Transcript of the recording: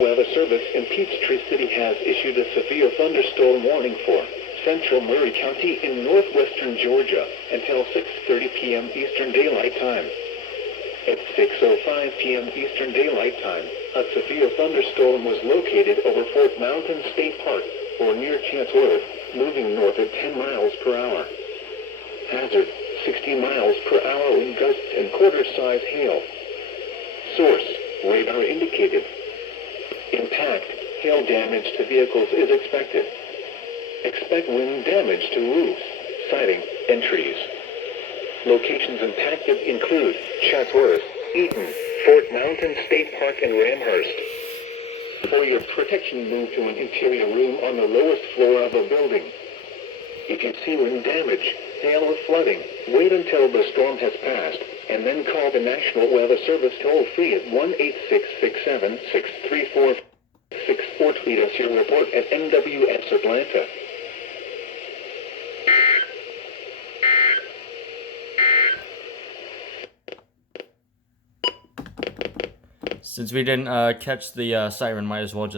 Weather Service in Peachtree City has issued a severe thunderstorm warning for central Murray County in northwestern Georgia until 6:30 p.m. Eastern Daylight Time. At 6:05 p.m. Eastern Daylight Time, a severe thunderstorm was located over Fort Mountain State Park, or near Chatsworth, moving north at 10 miles per hour. Hazard, 60 miles per hour wind gusts and quarter-size hail. Source, radar indicated. Impact, hail damage to vehicles is expected. Expect wind damage to roofs, siding, and trees. Locations impacted include Chatsworth, Eaton, Fort Mountain State Park, and Ramhurst. For your protection, move to an interior room on the lowest floor of a building. If you see wind damage, hail, or flooding, wait until the storm has passed, and then call the National Weather Service toll-free at 1-866-7-634-64. Tweet us your report at NWS Atlanta. Since we didn't catch the siren, might as well.